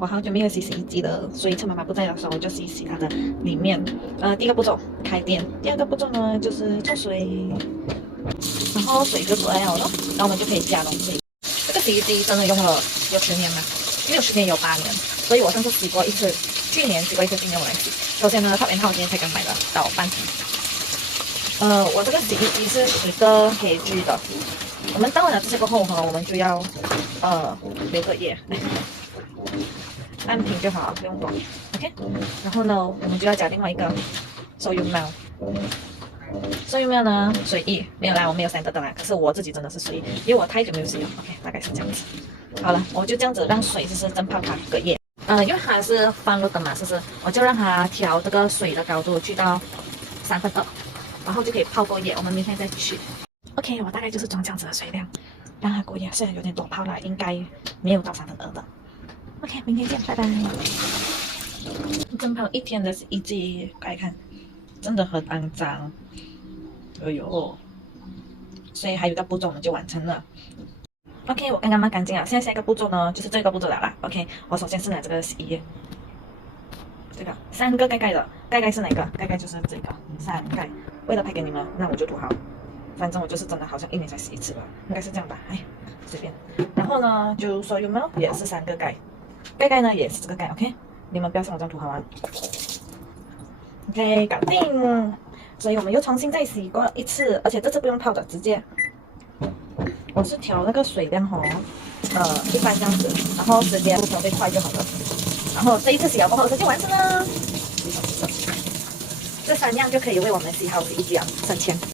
我好久没有洗洗衣机了，所以趁妈妈不在的时候，我就洗一洗它的里面。第一个步骤开电，第二个步骤呢就是冲水，然后水就出来了咯，然后我们就可以加东西。这个洗衣机真的用了有10年嘛，6、10年有8年，所以我上次洗过一次，去年洗过一次，今年我来洗。首先呢，Top and House 今天才刚买的到半瓶。我这个洗衣机是10个 kg 的。我们倒完了这些过后呢，我们就要留个液。按瓶就好，不用多 ，OK。然后呢，我们就要加另外一个 soy milk。soy milk 呢，水液没有啦，我没有3个的啦。可是我自己真的是水液，因为我太久没有洗了 ，OK， 大概是这样子。好了，我就这样子让水就是蒸泡它隔夜。因为它是放热的嘛，是不是？我就让它调这个水的高度去到2/3，然后就可以泡过夜。我们明天再取。OK， 我大概就是装这样子的水量，让它过夜。虽然有点多泡了，应该没有到2/2的。OK， 明天见，拜拜。蒸泡1天的洗衣机，快看，真的很肮脏。哎呦，所以还有一个步骤我们就完成了。OK， 我刚刚抹干净了，现在下一个步骤呢，就是这个步骤了啦。OK， 我首先是拿这个洗衣液，这个3个盖盖的，盖盖是哪个？盖盖就是这个3盖。为了拍给你们，那我就涂好。反正我就是真的好像1年才洗一次吧，应该是这样吧。哎，随便。然后呢，就说有没有也是3个盖。盖盖呢也是这个盖 ，OK， 你们不要像我这样涂好吗 ？OK， 搞定。所以我们又重新再洗过一次，而且这次不用泡的，直接。我是调那个水量哦，一般这样子，然后时间调最快就好了。然后这一次洗了过后，就完成了。这3样就可以为我们洗好洗衣机啊省钱。